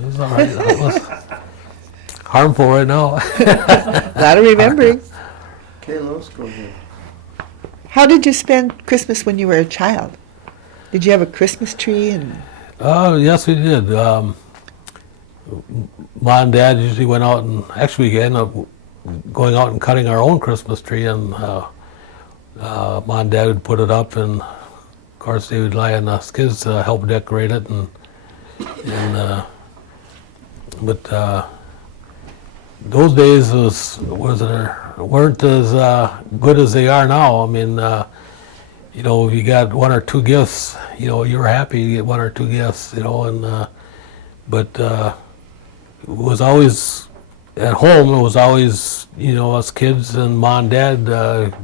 It was all right. It was harmful right now. A lot of remembering. Okay, let's go ahead. How did you spend Christmas when you were a child? Did you have a Christmas tree? And Yes, we did. Mom and Dad usually went out, and actually we ended up going out and cutting our own Christmas tree, and Mom and Dad would put it up, and of course they would rely on us kids to help decorate it, but those days weren't as good as they are now. I mean, if you got one or two gifts, you were happy to get one or two gifts, but it was always at home. It was always, us kids and Mom and Dad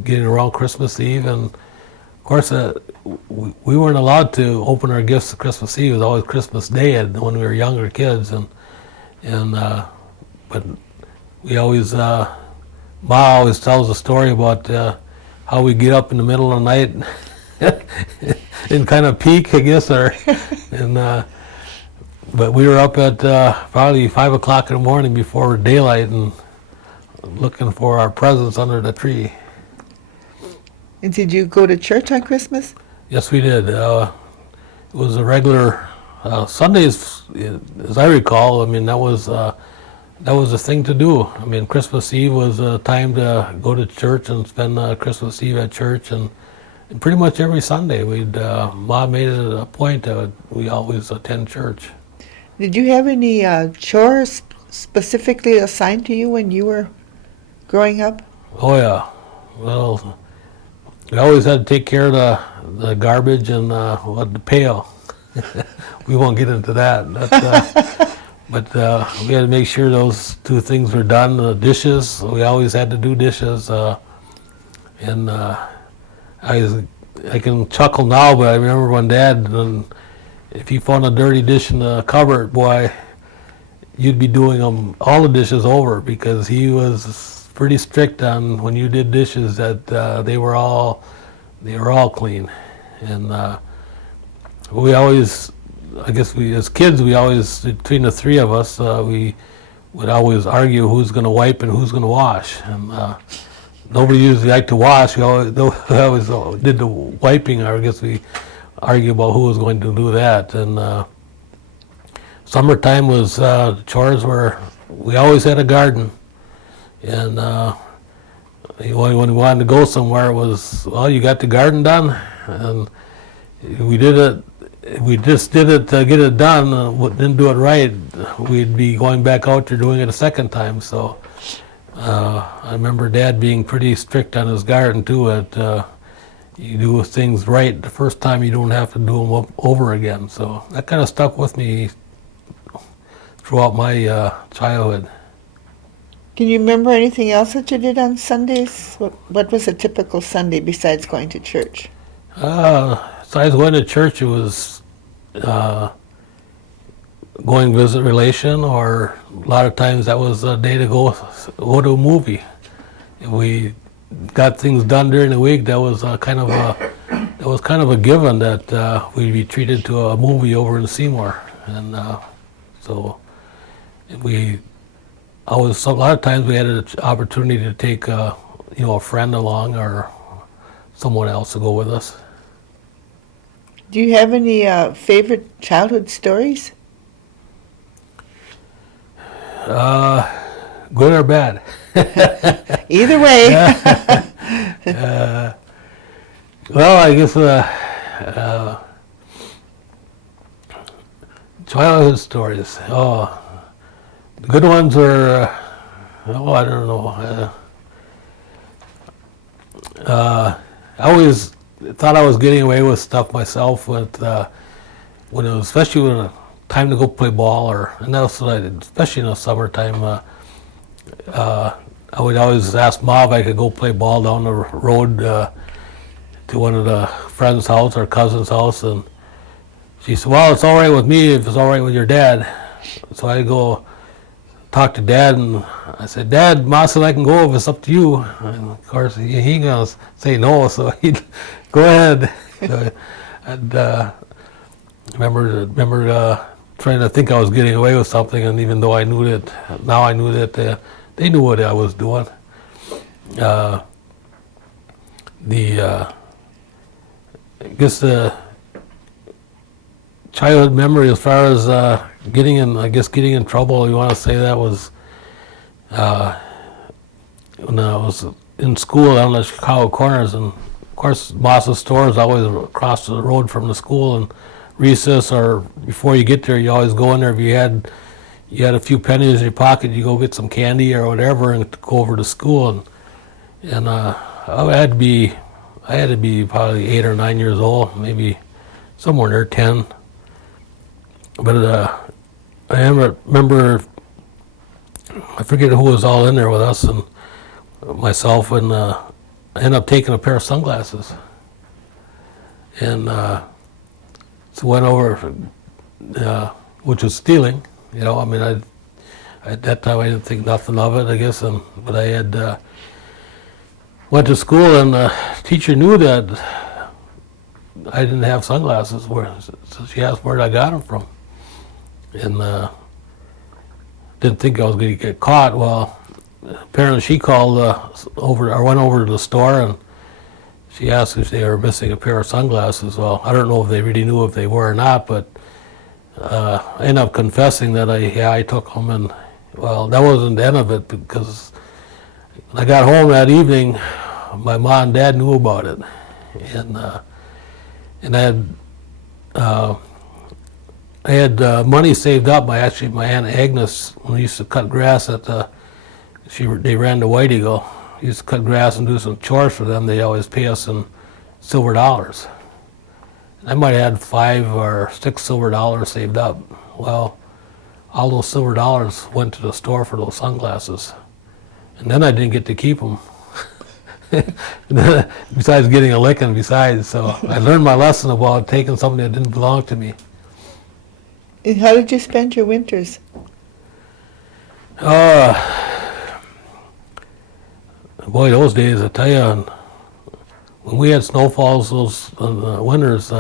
getting around Christmas Eve, and of course we weren't allowed to open our gifts Christmas Eve. It was always Christmas Day when we were younger kids, but we always, Ma always tells a story about how we get up in the middle of the night and kind of peek, I guess, but we were up at probably 5 o'clock in the morning before daylight and looking for our presents under the tree. And did you go to church on Christmas? Yes, we did. It was a regular Sundays, as I recall. I mean, that was the thing to do. I mean, Christmas Eve was a time to go to church and spend Christmas Eve at church, and pretty much every Sunday, Mom made it a point that we always attend church. Did you have any chores specifically assigned to you when you were growing up? Oh yeah. Well, we always had to take care of the garbage and the pail. We won't get into that. But we had to make sure those two things were done. The dishes, we always had to do dishes. And I can chuckle now, but I remember when Dad, if he found a dirty dish in the cupboard, boy, you'd be doing all the dishes over, because he was pretty strict on when you did dishes that they were all clean. And we always, I guess as kids, between the three of us, we would always argue who's going to wipe and who's going to wash. And nobody usually liked to wash. We always did the wiping, or I guess we argue about who was going to do that. And summertime was chores where we always had a garden. And when we wanted to go somewhere, it was, well, you got the garden done? And we did it. We just did it to get it done. Didn't do it right, we'd be going back out there doing it a second time. So I remember Dad being pretty strict on his garden too. That you do things right the first time, you don't have to do them over again. So that kind of stuck with me throughout my childhood. Can you remember anything else that you did on Sundays? What was a typical Sunday besides going to church? Besides going to church, it was going to visit relation, or a lot of times that was a day to go to a movie. If we got things done during the week, that was kind of a given that we'd be treated to a movie over in Seymour, and so a lot of times we had an opportunity to take a friend along or someone else to go with us. Do you have any favorite childhood stories? Good or bad? Either way. Well, I guess childhood stories. Oh, the good ones were, I don't know. I always thought I was getting away with stuff myself when it was, especially when it time to go play ball, and that's what I did, especially in the summertime. I would always ask Mom if I could go play ball down the road to one of the friend's house or cousin's house, and she said, well, it's all right with me if it's all right with your dad. So I go talk to Dad, and I said, Dad, Ma said I can go if it's up to you. And of course, he gonna say no, so he'd go ahead. So, and remember trying to think I was getting away with something, and even though I knew that, now I knew that they knew what I was doing. I guess the childhood memory as far as getting in trouble, you want to say that was when I was in school down at Chicago Corners, and of course Moss's store is always across the road from the school, and recess or before you get there, you always go in there. If you had a few pennies in your pocket, you go get some candy or whatever and go over to school, and I had to be probably 8 or 9 years old, maybe somewhere near 10. But I remember, I forget who was all in there with us and myself, and I ended up taking a pair of sunglasses. And so went over, which was stealing, you know. I mean, at that time I didn't think nothing of it, I guess. But I had went to school, and the teacher knew that I didn't have sunglasses. So she asked where I got them from, and didn't think I was going to get caught. Well, apparently she called over. I went over to the store, and she asked if they were missing a pair of sunglasses. Well, I don't know if they really knew if they were or not, but I ended up confessing that I took them, and well, that wasn't the end of it, because when I got home that evening, my mom and dad knew about it, and I had money saved up by my Aunt Agnes, when we used to cut grass they ran to Whiteigle. We used to cut grass and do some chores for them. They always pay us in silver dollars. I might have had 5 or 6 silver dollars saved up. Well, all those silver dollars went to the store for those sunglasses, and then I didn't get to keep them. Besides getting a licking, besides, so I learned my lesson about taking something that didn't belong to me. And how did you spend your winters? Boy, those days, I tell you, and when we had snowfalls, those winters,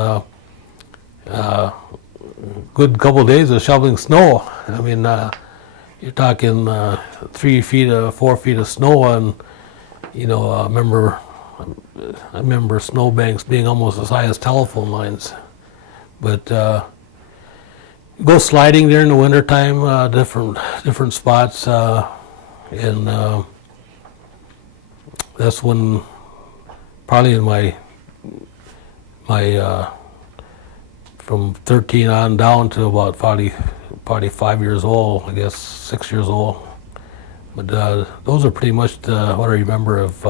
good couple of days of shoveling snow. I mean, you're talking 3 feet or 4 feet of snow, and you know, I remember snowbanks being almost as high as telephone lines. But go sliding there in the wintertime, different spots, and that's when probably in my from 13 on down to about probably 5 years old, I guess 6 years old. But those are pretty much what I remember of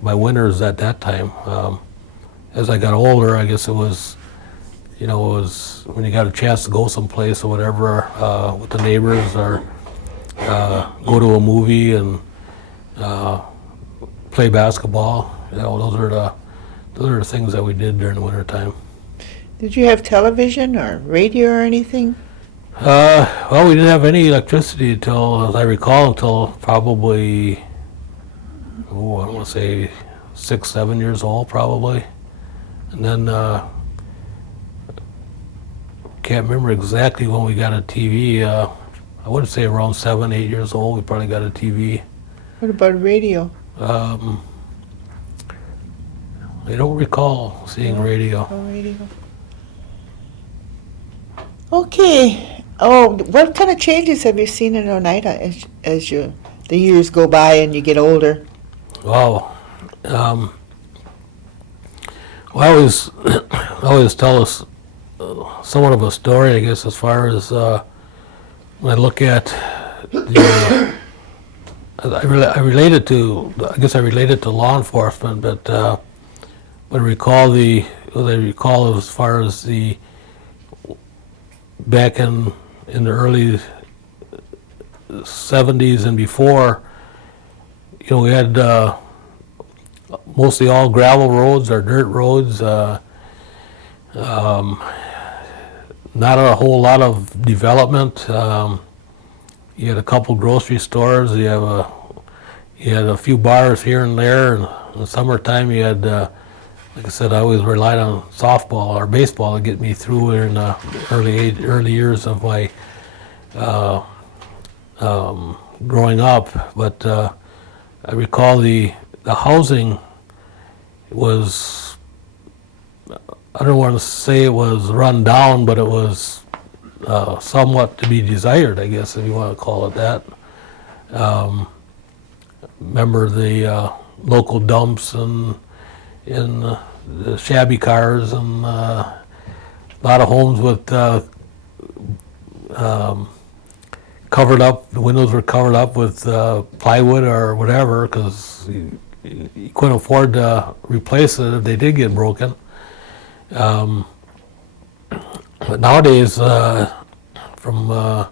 my winters at that time. As I got older, I guess it was when you got a chance to go someplace or whatever with the neighbors, or go to a movie and play basketball. You know, those are the things that we did during the wintertime. Did you have television or radio or anything? Well, we didn't have any electricity until, as I recall, until probably, I don't want to say 6, 7 years old, probably. And then, can't remember exactly when we got a TV. I would say around 7, 8 years old, we probably got a TV. What about radio? I don't recall seeing radio. Oh, radio. Okay. Oh, what kind of changes have you seen in Oneida as the years go by and you get older? Wow. I always tell us somewhat of a story, I guess, as far as when I look at I related to law enforcement, but I recall as far as the back in the early 70s and before, you know, we had mostly all gravel roads or dirt roads, not a whole lot of development. You had a couple grocery stores. You had a few bars here and there. In the summertime, you had like I said, I always relied on softball or baseball to get me through in the early years of my growing up. But I recall the housing was, I don't want to say it was run down, but it was somewhat to be desired, I guess, if you want to call it that. Remember the local dumps and in the shabby cars, and a lot of homes with covered up, the windows were covered up with plywood or whatever, because you couldn't afford to replace it if they did get broken. But nowadays, from the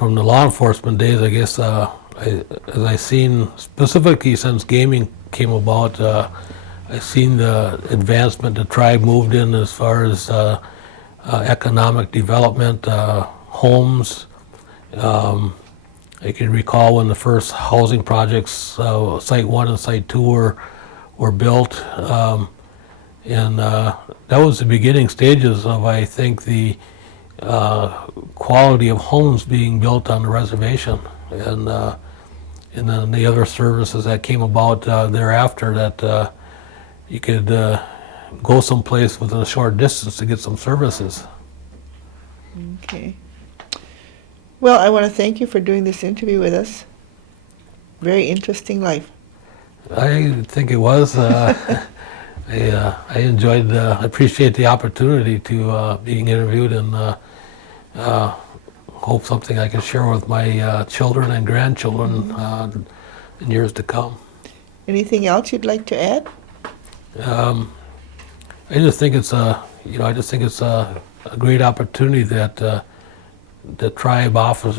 law enforcement days, I guess, as I seen, specifically since gaming came about, I seen the advancement the tribe moved in as far as economic development, homes. I can recall when the first housing projects, Site 1 and Site 2 were built, and that was the beginning stages of, I think, the quality of homes being built on the reservation, and then the other services that came about thereafter, that you could go someplace within a short distance to get some services. Okay. Well, I want to thank you for doing this interview with us. Very interesting life. I think it was. I enjoyed, appreciate the opportunity to being interviewed, and hope something I can share with my children and grandchildren in years to come. Anything else you'd like to add? I just think it's a great opportunity that the tribe offers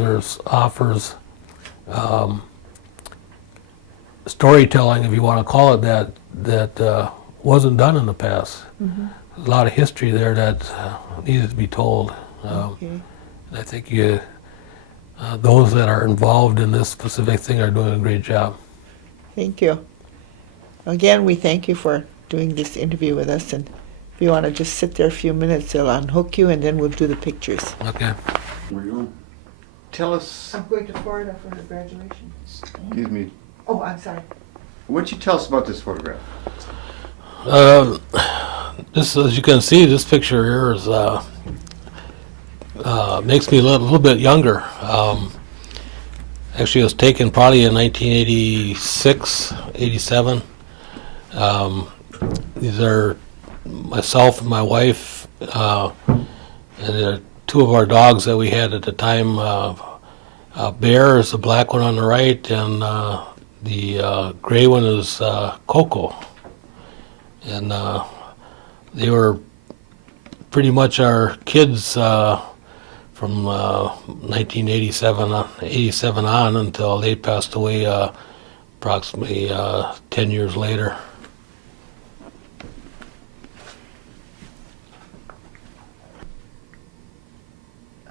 storytelling, if you want to call it that, that wasn't done in the past. Mm-hmm. There's a lot of history there that needs to be told. Okay. And I think those that are involved in this specific thing are doing a great job. Thank you. Again, we thank you for doing this interview with us, and if you want to just sit there a few minutes, they'll unhook you, and then we'll do the pictures. Okay. Where you going? Tell us, I'm going to Florida for her graduation. excuse me, Oh, I'm sorry. what'd you tell us about this photograph? This, as you can see, this picture here is makes me a little bit younger. Actually, it was taken probably in 1986, 87. These are myself and my wife, and two of our dogs that we had at the time. Bear is the black one on the right, and the gray one is Coco. And they were pretty much our kids from 1987 on until they passed away approximately 10 years later.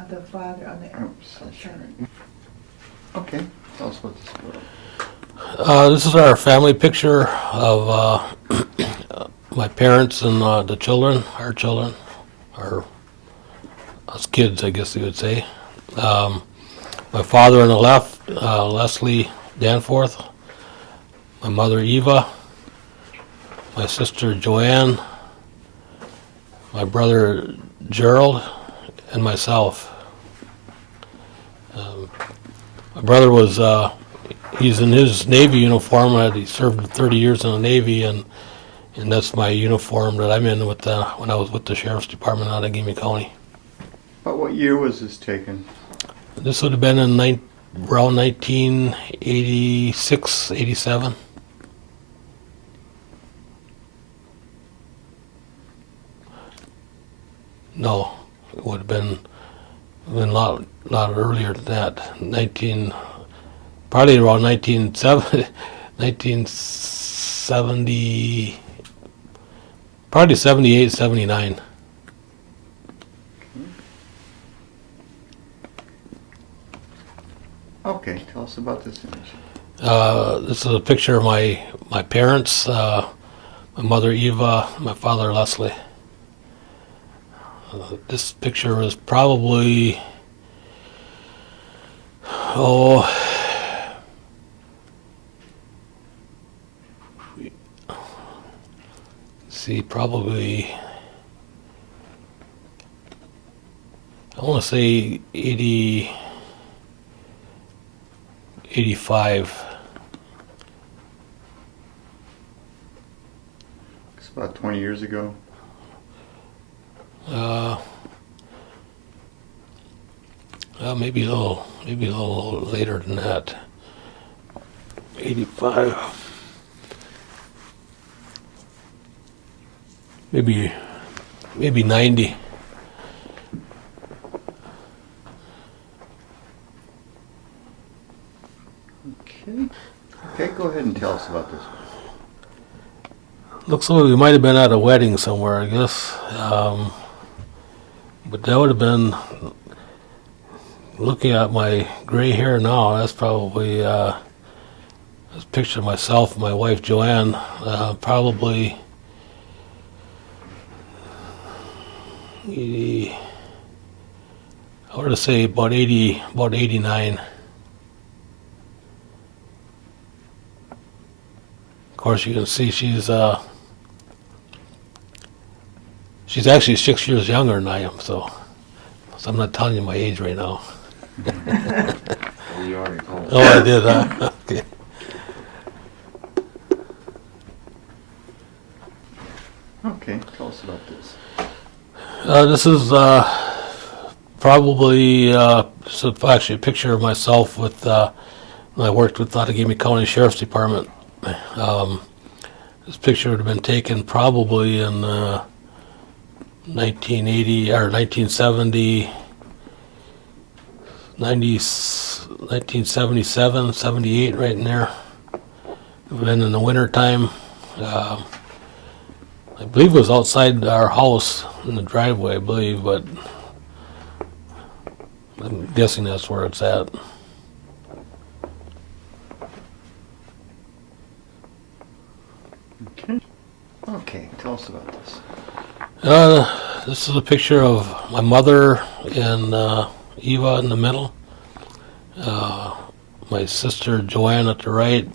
The father on the. Oh, sorry. Okay, tell us about this photo. This is our family picture of my parents and the children, our children, or us kids, I guess you would say. My father on the left, Leslie Danforth, my mother Eva, my sister Joanne, my brother Gerald, and myself. My brother was, he's in his Navy uniform. He served 30 years in the Navy, and that's my uniform that I'm in with when I was with the Sheriff's Department out of Gamey County. About what year was this taken? This would have been in around 1986, 87. No, it would have been a lot earlier than that. Probably around 1970, probably 78, 79. Okay, tell us about this image. This is a picture of my parents. my mother Eva, my father Leslie. This picture was probably, probably, I want to say 85. It's about 20 years ago. Maybe a little later than that. 85. Maybe 90. Okay. Okay, go ahead and tell us about this. Looks like we might have been at a wedding somewhere, I guess. But that would have been, looking at my gray hair now, that's probably this picture of myself and my wife Joanne, probably 80, I would say about 89. Of course, you can see she's actually 6 years younger than I am, so I'm not telling you my age right now. You already told us. Oh, I did, huh? Okay. Okay, tell us about this. This is probably actually a picture of myself with when I worked with Outagamie County Sheriff's Department. This picture would have been taken probably in 1980 or 1970, 1977, 78, right in there. It would have been in the wintertime. I believe it was outside our house in the driveway, I believe, but I'm guessing that's where it's at. Okay. Okay, tell us about this. This is a picture of my mother and Eva in the middle, my sister Joanne at the right,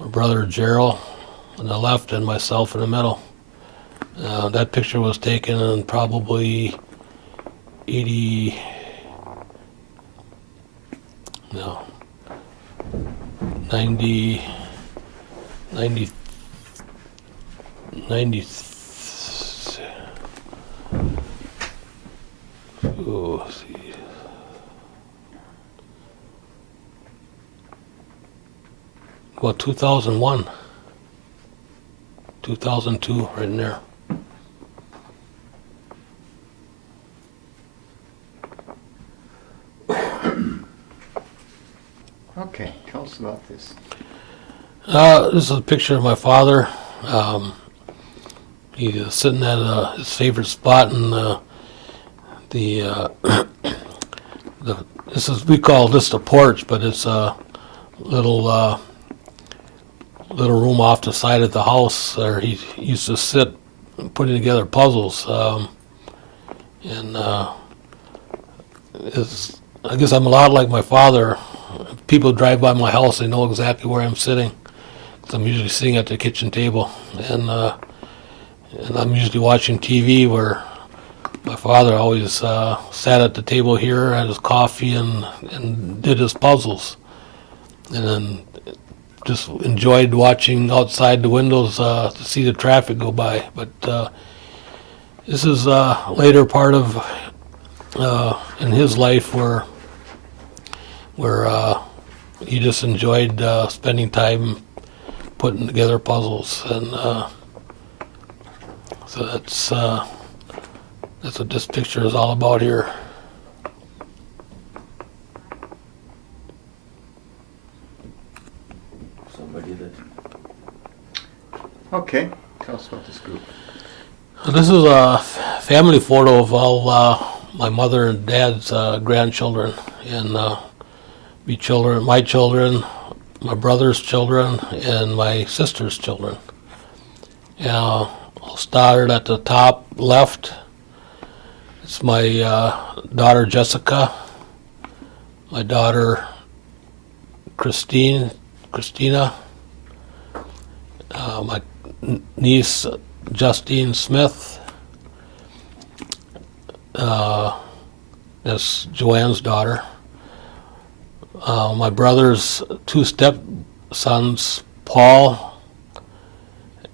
my brother Gerald on the left, and myself in the middle. That picture was taken in probably 90, 90, 2001, 2002, right in there. Okay, tell us about this. This is a picture of my father. He is sitting at his favorite spot in we call this the porch, but it's a little room off the side of the house where he used to sit putting together puzzles. And I guess I'm a lot like my father. If people drive by my house, they know exactly where I'm sitting. 'Cause I'm usually sitting at the kitchen table, and I'm usually watching TV, where my father always sat at the table here, had his coffee, and did his puzzles, and then just enjoyed watching outside the windows to see the traffic go by. But this is a later part of in his life where he just enjoyed spending time putting together puzzles, and so that's what this picture is all about here. Somebody that Okay, tell us about this group. This is a family photo of all my mother and dad's grandchildren, and my children, my brother's children, and my sister's children. I'll start at the top left. It's my daughter Jessica, my daughter Christina, my niece Justine Smith, that's Joanne's daughter. My brother's two stepsons, Paul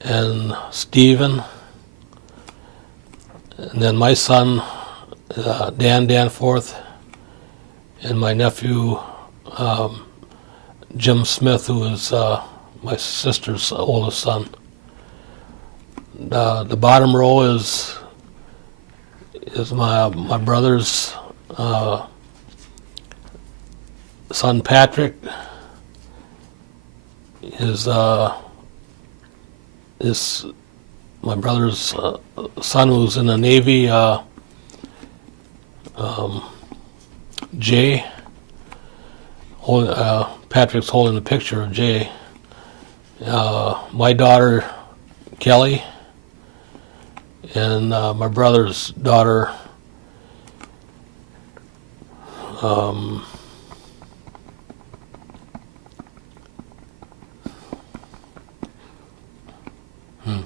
and Stephen, and then my son, Dan Danforth, and my nephew, Jim Smith, who is my sister's oldest son. The bottom row is my brother's son Patrick. His my brother's son who's in the Navy, Jay. Patrick's holding the picture of Jay. My daughter Kelly, and my brother's daughter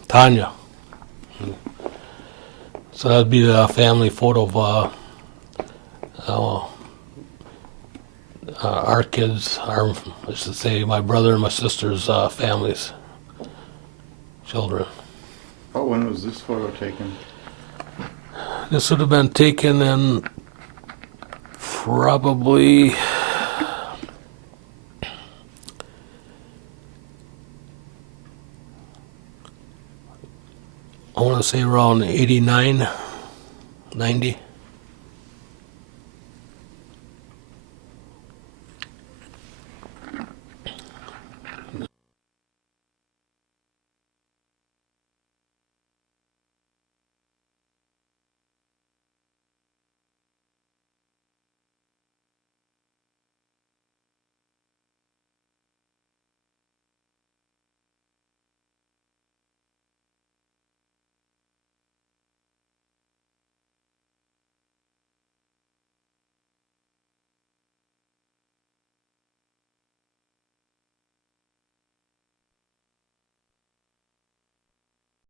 Tanya. So that'd be the family photo of our kids, I should say my brother and my sister's families, children. Oh, when was this photo taken? This would have been taken in probably, I want to say around 89, 90.